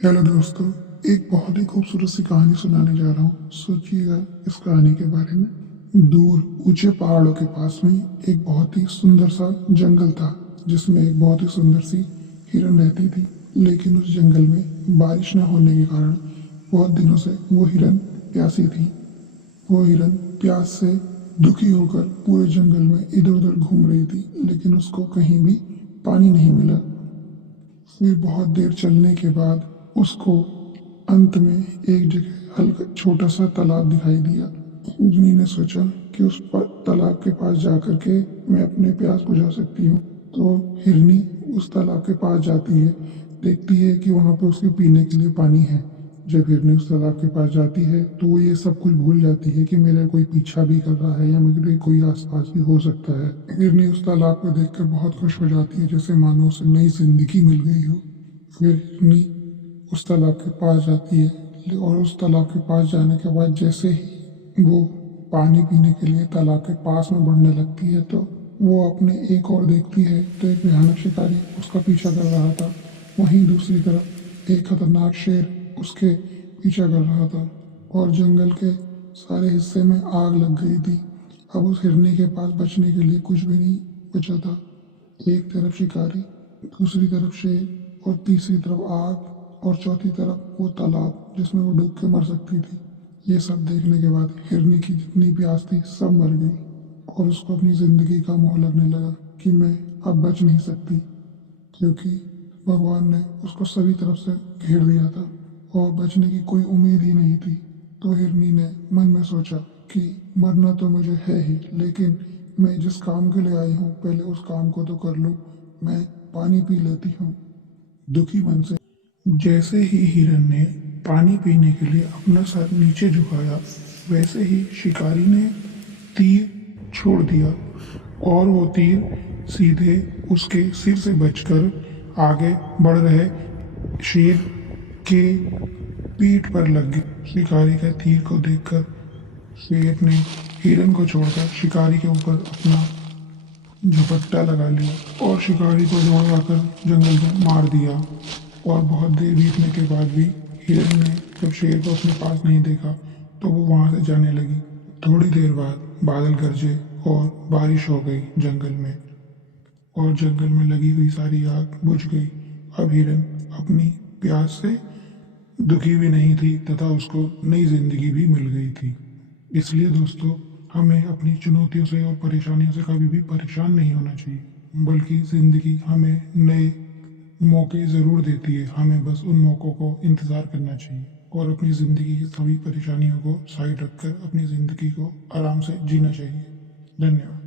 Hello दोस्तों। एक बहुत ही खूबसूरत सी कहानी सुनाने जा रहा हूँ। सोचिएगा इस कहानी के बारे में। दूर ऊंचे पहाड़ों के पास में एक बहुत ही सुंदर सा जंगल था, जिसमें एक बहुत ही सुंदर सी हिरन रहती थी। लेकिन उस जंगल में बारिश न होने के कारण बहुत दिनों से वो हिरन प्यासी थी। वो हिरन प्यास से दुखी होकर पूरे जंगल में इधर उधर घूम रही थी, लेकिन उसको कहीं भी पानी नहीं मिला। फिर बहुत देर चलने के बाद उसको अंत में एक जगह हल्का छोटा सा तालाब दिखाई दिया। हिरनी ने सोचा कि तालाब के पास जाकर के मैं अपने प्यास बुझा सकती हूँ। तो हिरनी उस तालाब के पास जाती है, देखती है कि वहाँ पे उसके पीने के लिए पानी है। जब हिरनी उस तालाब के पास जाती है तो वो ये सब कुछ भूल जाती है कि मेरा कोई पीछा भी कर रहा है या मेरे कोई आसपास भी हो सकता है। हिरनी उस तालाब को देखकर बहुत खुश हो जाती है, जैसे मानो उसे नई जिंदगी मिल गई हो। फिर हिरनी उस तालाब के पास जाती है और उस तालाब के पास जाने के बाद जैसे ही वो पानी पीने के लिए तालाब के पास में बढ़ने लगती है तो वो अपने एक और देखती है तो एक भयानक शिकारी उसका पीछा कर रहा था। वहीं दूसरी तरफ एक खतरनाक शेर उसके पीछा कर रहा था और जंगल के सारे हिस्से में आग लग गई थी। अब उस हिरनी के पास बचने के लिए कुछ भी नहीं बचा था। एक तरफ शिकारी, दूसरी तरफ शेर और तीसरी तरफ आग और चौथी तरफ वो तालाब जिसमें वो डूब के मर सकती थी। ये सब देखने के बाद हिरनी की जितनी प्यास थी सब मर गई और उसको अपनी जिंदगी का मोह लगने लगा कि मैं अब बच नहीं सकती, क्योंकि भगवान ने उसको सभी तरफ से घेर दिया था और बचने की कोई उम्मीद ही नहीं थी। तो हिरनी ने मन में सोचा कि मरना तो मुझे है ही, लेकिन मैं जिस काम के लिए आई हूँ पहले उस काम को तो कर लूँ। मैं पानी पी लेती हूँ दुखी मन से। जैसे ही हिरन ने पानी पीने के लिए अपना सर नीचे झुकाया, वैसे ही शिकारी ने तीर छोड़ दिया और वो तीर सीधे उसके सिर से बचकर आगे बढ़ रहे शेर के पीठ पर लग गई। शिकारी के तीर को देखकर शेर ने हिरन को छोड़कर शिकारी के ऊपर अपना झपट्टा लगा लिया और शिकारी को दौड़ाकर जंगल में मार दिया। और बहुत देर बीतने के बाद भी हिरन ने जब शेर को अपने पास नहीं देखा तो वो वहां से जाने लगी। थोड़ी देर बाद बादल गरजे और बारिश हो गई जंगल में, और जंगल में लगी हुई सारी आग बुझ गई। अब हिरन अपनी प्यास से दुखी भी नहीं थी तथा उसको नई जिंदगी भी मिल गई थी। इसलिए दोस्तों, हमें अपनी चुनौतियों से और परेशानियों से कभी भी परेशान नहीं होना चाहिए, बल्कि जिंदगी हमें नए मौके ज़रूर देती है। हमें बस उन मौक़ों को इंतज़ार करना चाहिए और अपनी ज़िंदगी की सभी परेशानियों को साइड रखकर अपनी ज़िंदगी को आराम से जीना चाहिए। धन्यवाद।